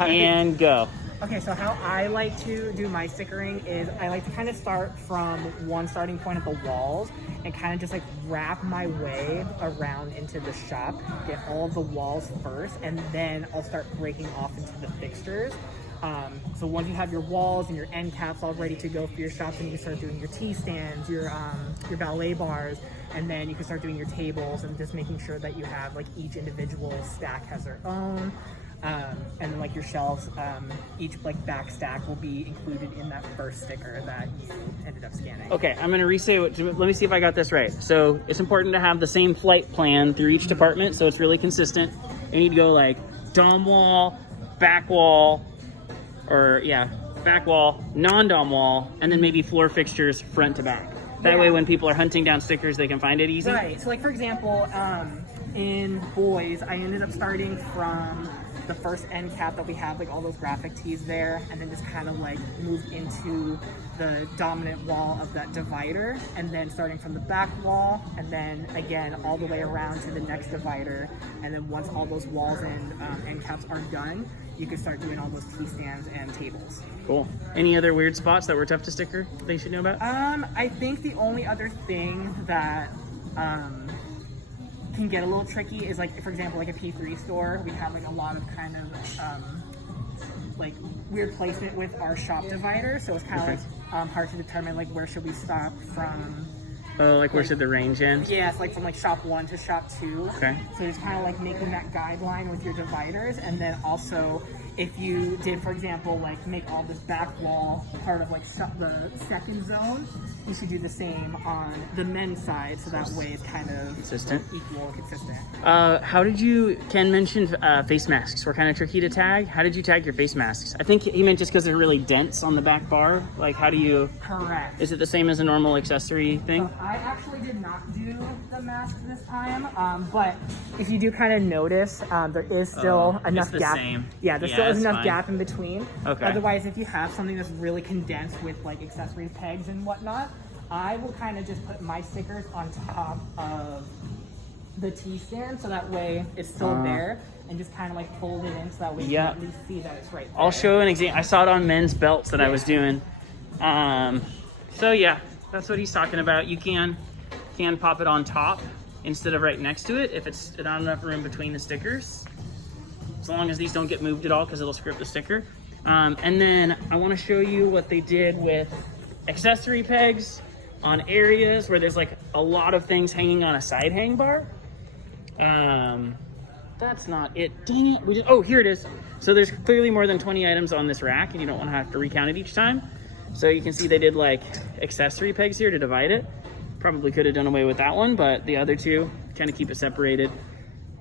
And go. Okay, so how I like to do my stickering is I like to kind of start from one starting point at the walls and kind of just like wrap my way around into the shop, get all of the walls first, and then I'll start breaking off into the fixtures. So once you have your walls and your end caps all ready to go for your shops, and you can start doing your T-stands, your ballet bars, and then you can start doing your tables and just making sure that you have like each individual stack has their own. And then like your shelves, each like back stack will be included in that first sticker that you ended up scanning. Okay, I'm gonna re-say what, let me see if I got this right. So it's important to have the same flight plan through each department so it's really consistent. You need to go like dom wall, back wall, or yeah, back wall, non-dom wall, and then maybe floor fixtures front to back. That way when people are hunting down stickers, they can find it easy. Right, so like for example, in boys, I ended up starting from the first end cap that we have, like all those graphic tees there, and then just kind of like moved into the dominant wall of that divider, and then starting from the back wall, and then again all the way around to the next divider, and then once all those walls and end caps are done, you can start doing all those T-stands and tables. Cool. Any other weird spots that were tough to sticker they should know about? I think the only other thing that can get a little tricky is like, for example, like a P3 store, we have like a lot of kind of like weird placement with our shop divider, so it's kind of like hard to determine like where should we stop from. Oh, like where should the range end? Yeah, it's like from like shop 1 to shop 2. Okay. So it's kind of like making that guideline with your dividers, and then also if you did, for example, like make all this back wall part of like the second zone, you should do the same on the men's side, so that way it's kind of consistent, equal, and consistent. How did you? Ken mentioned face masks were kind of tricky to tag. How did you tag your face masks? I think he meant just because they're really dense on the back bar. Like, how do you? Correct. Is it the same as a normal accessory thing? So I actually did not do the mask this time, but if you do kind of notice, there is still enough gap. Same. Yeah, there still is enough gap in between. Okay. Otherwise, if you have something that's really condensed with like accessory pegs and whatnot, I will kind of just put my stickers on top of the T-stand, so that way it's still there, and just kind of like fold it in so that way you can at least see that it's right there. I'll show an example. I saw it on men's belts that I was doing. So yeah, that's what he's talking about. You can pop it on top instead of right next to it if it's not enough room between the stickers, as long as these don't get moved at all, because it'll screw up the sticker. And then I want to show you what they did with accessory pegs on areas where there's like a lot of things hanging on a side hang bar. That's not it. Dang it. Oh, here it is. So there's clearly more than 20 items on this rack, and you don't want to have to recount it each time. So you can see they did like accessory pegs here to divide it. Probably could have done away with that one, but the other two kind of keep it separated.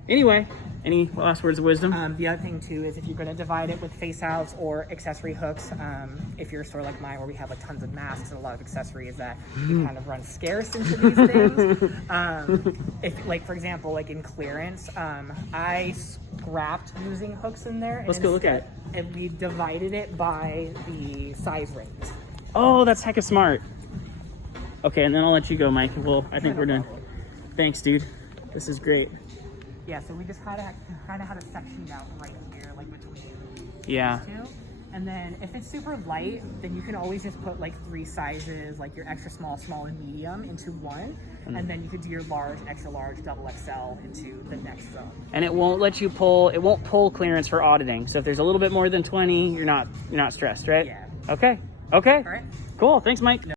Anyway, any last words of wisdom? The other thing too is if you're going to divide it with face outs or accessory hooks, if you're a store like mine where we have like tons of masks and a lot of accessories that you kind of run scarce into these things. If like, for example, like in clearance, I scrapped using hooks in there. Let's go look at it. And we divided it by the size range. Oh, that's hecka smart. Okay, and then I'll let you go, Mike. Well, I think we're done. Thanks, dude. This is great. Yeah, so we just kind of had a section out right here, like between these two. And then if it's super light, then you can always just put like 3 sizes, like your extra small, small, and medium into one. And then you could do your large, extra large, double XL into the next zone. And it won't let you pull, it won't pull clearance for auditing. So if there's a little bit more than 20, you're not stressed, right? Yeah. Okay. Okay. All right. Cool. Thanks, Mike.